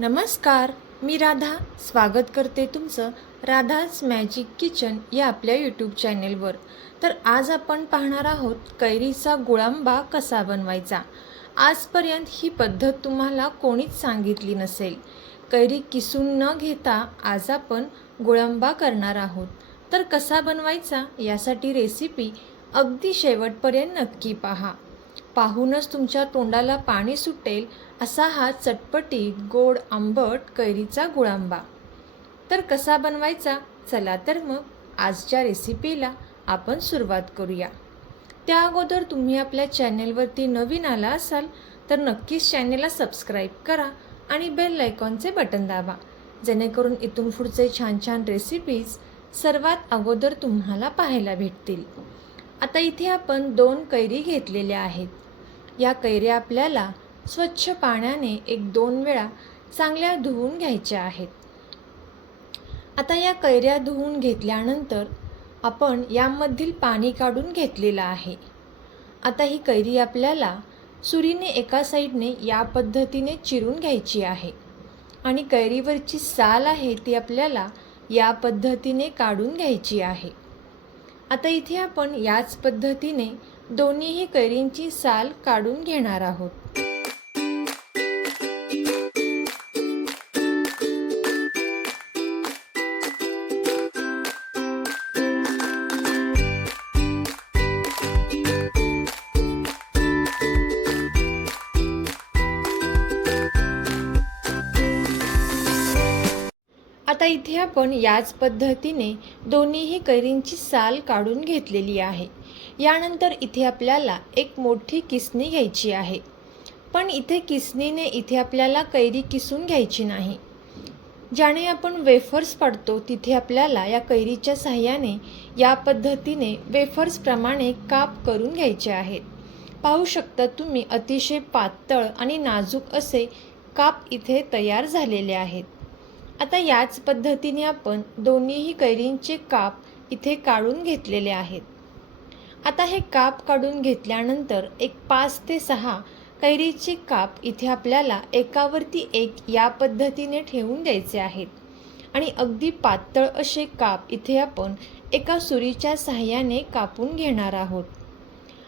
नमस्कार मी राधा. स्वागत करते तुमचं राधाज मॅजिक किचन या आपल्या यूट्यूब चॅनेलवर तर आज आपण पाहणार आहोत कैरीचा गुळांबा कसा बनवायचा. आजपर्यंत ही पद्धत तुम्हाला कोणीच सांगितली नसेल. कैरी किसून न घेता आज आपण गुळांबा करणार आहोत. तर कसा बनवायचा यासाठी रेसिपी अगदी शेवटपर्यंत नक्की पहा. पाहूनच तुमच्या तोंडाला पाणी सुटेल असा हा चटपटी गोड आंबट कैरीचा गुळांबा. तर कसा बनवायचा? चला तर मग आजच्या रेसिपीला आपण सुरुवात करूया. त्या अगोदर तुम्ही आपल्या चॅनेलवरती नवीन आला असाल तर नक्कीच चॅनेलला सबस्क्राईब करा आणि बेल लायकॉनचे बटन दाबा. जेणेकरून इथून पुढचे छान छान रेसिपीज सर्वात अगोदर तुम्हाला पाहायला भेटतील. आता इथे आपण दोन कैरी घेतलेल्या आहेत. या कैऱ्या आपल्याला स्वच्छ पाण्याने एक दोन वेळा चांगल्या धुवून घ्यायच्या आहेत. आता या कैऱ्या धुवून घेतल्यानंतर आपण यामधील पाणी काढून घेतलेलं आहे. आता ही कैरी आपल्याला सुरीने एका साईडने या पद्धतीने चिरून घ्यायची आहे आणि कैरीवरची साल आहे ती आपल्याला या पद्धतीने काढून घ्यायची आहे. आता इथे आपण याच पद्धतीने दोन्हीही कैरींची साल काढून घेणार आहोत. आता इथे आपण याच पद्धतीने दोन्हीही कैरींची साल काढून घेतलेली आहे. यानंतर इथे आपल्याला एक मोठी किसणी घ्यायची आहे. पण इथे किसणीने इथे आपल्याला कैरी किसून घ्यायची नाही. ज्याने आपण वेफर्स पाडतो तिथे आपल्याला या कैरीच्या साह्याने या पद्धतीने वेफर्सप्रमाणे काप करून घ्यायचे आहेत. पाहू शकता तुम्ही अतिशय पातळ आणि नाजूक असे काप इथे तयार झालेले आहेत. आता याच पद्धतीने आपण दोन्हीही कैरींचे काप इथे काढून घेतलेले आहेत. आता हे काप काढून घेतल्यानंतर एक पाच ते सहा कैरीचे काप इथे आपल्याला एकावरती एक या पद्धतीने ठेवून द्यायचे आहेत. आणि अगदी पातळ असे काप इथे आपण एका सुरीच्या सहाय्याने कापून घेणार आहोत.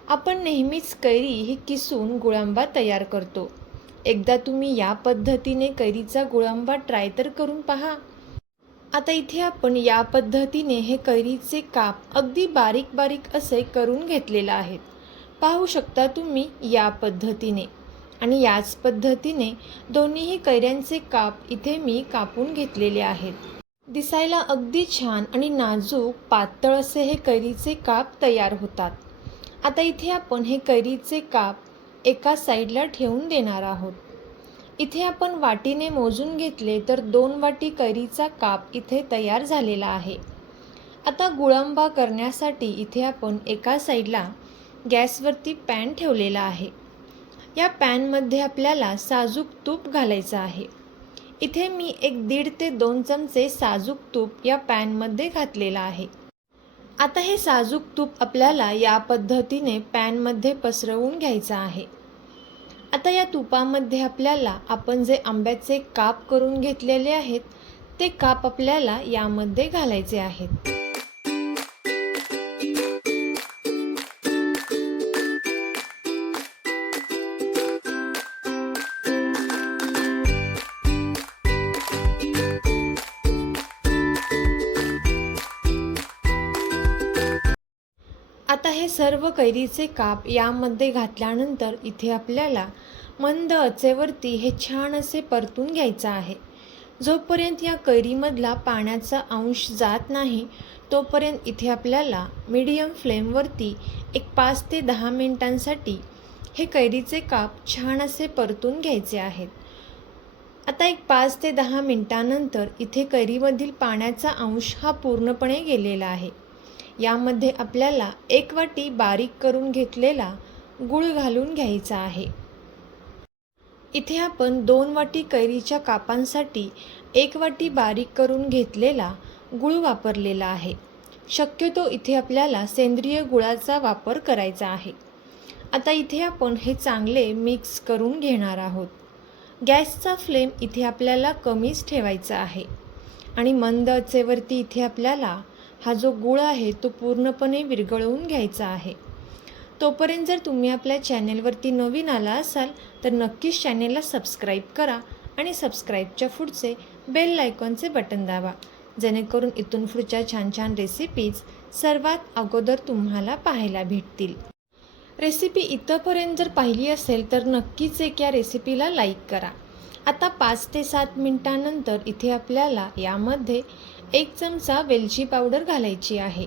आपण नेहमीच कैरी ही किसून गुळांबा तयार करतो. एकदा तुम्ही या पद्धतीने कैरीचा गुळांबा ट्राय तर करून पहा. आता इथे आपण या पद्धतीने हे कैरीचे काप अगदी बारीक बारीक असे करून घेतलेलं आहेत पाहू शकता तुम्ही या पद्धतीने. आणि याच पद्धतीने दोन्हीही कैऱ्यांचे काप इथे मी कापून घेतलेले आहेत. दिसायला अगदी छान आणि नाजूक पातळ असे हे कैरीचे काप तयार होतात. आता इथे आपण हे कैरीचे काप एका साईडला ठेवून देणार आहोत. इथे आपण वाटीने मोजून घेतले तर दोन वाटी कैरीचा काप इथे तयार झालेला आहे. आता गुळंबा करण्यासाठी इथे आपण एका साईडला गॅसवरती पॅन ठेवलेला आहे. या पॅनमध्ये आपल्याला साजूक तूप घालायचं आहे. इथे मी एक दीड ते दोन चमचे साजूक तूप या पॅनमध्ये घातलेलं आहे. आता हे साजूक तूप आपल्याला या पद्धतीने पॅनमध्ये पसरवून घ्यायचं आहे. आता या तुपामध्ये आपल्याला आपण जे आंब्याचे काप करून घेतलेले आहेत ते काप आपल्याला यामध्ये घालायचे आहेत. आता हे सर्व कैरीचे काप यामध्ये घातल्यानंतर इथे आपल्याला मंद आचेवरती हे छान असे परतून घ्यायचं आहे. जोपर्यंत या कैरीमधला पाण्याचा अंश जात नाही तोपर्यंत इथे आपल्याला मीडियम फ्लेमवरती एक पाच ते दहा मिनिटांसाठी हे कैरीचे काप छान असे परतून घ्यायचे आहेत. आता एक पाच ते दहा मिनिटानंतर इथे कैरीमधील पाण्याचा अंश हा पूर्णपणे गेलेला आहे. यामध्ये आपल्याला एक वाटी बारीक करून घेतलेला गूळ घालून घ्यायचा आहे. इथे आपण दोन वाटी कैरीच्या कापांसाठी एक वाटी बारीक करून घेतलेला गूळ वापरलेला आहे. शक्यतो इथे आपल्याला सेंद्रिय गुळाचा वापर करायचा आहे. आता इथे आपण हे चांगले मिक्स करून घेणार आहोत. गॅसचा फ्लेम इथे आपल्याला कमीच ठेवायचा आहे. आणि मंद अचेवरती इथे आपल्याला हा जो गुळ आहे तो पूर्णपणे विरघळवून घ्यायचा आहे. तोपर्यंत जर तुम्ही आपल्या चॅनेलवरती नवीन आला असाल तर नक्कीच चॅनेलला सबस्क्राईब करा आणि सबस्क्राईबच्या पुढचे बेल आयकॉनचे बटन दाबा. जेणेकरून इथून पुढच्या छान छान रेसिपीज सर्वात अगोदर तुम्हाला पाहायला भेटतील. रेसिपी इथंपर्यंत जर पाहिली असेल तर नक्कीच एक या रेसिपीला लाईक करा. आता पाच ते सात मिनटानंतर इथे आपल्याला यामध्ये एक चमचा वेलची पावडर घालायची आहे.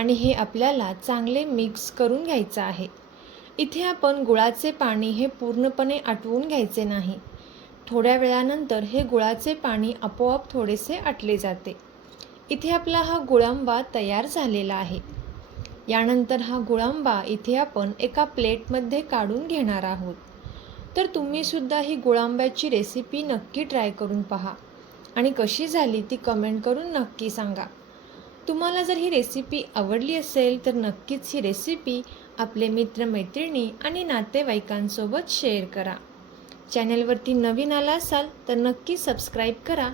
आणि हे आपल्याला चांगले मिक्स करून घ्यायचं आहे. इथे आपण गुळाचे पाणी हे पूर्णपणे आटवून घ्यायचे नाही. थोड्या वेळानंतर हे गुळाचे पाणी आपोआप थोडेसे आटले जाते. इथे आपला हा गुळांबा तयार झालेला आहे. यानंतर हा गुळांबा इथे आपण एका प्लेटमध्ये काढून घेणार आहोत. तर तुम्हीसुद्धा ही गुळांब्याची रेसिपी नक्की ट्राय करून पहा. आणि कशी झाली ती कमेंट करून नक्की सांगा. तुम्हाला जर ही रेसिपी आवडली असेल तर नक्कीच ही रेसिपी आपले मित्रमैत्रिणी आणि नातेवाईकांसोबत शेअर करा. चॅनलवरती नवीन आला असाल तर नक्की सबस्क्राईब करा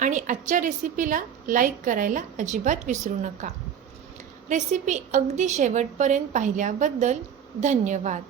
आणि आजच्या रेसिपीला लाईक करायला अजिबात विसरू नका. रेसिपी अगदी शेवटपर्यंत पाहिल्याबद्दल धन्यवाद.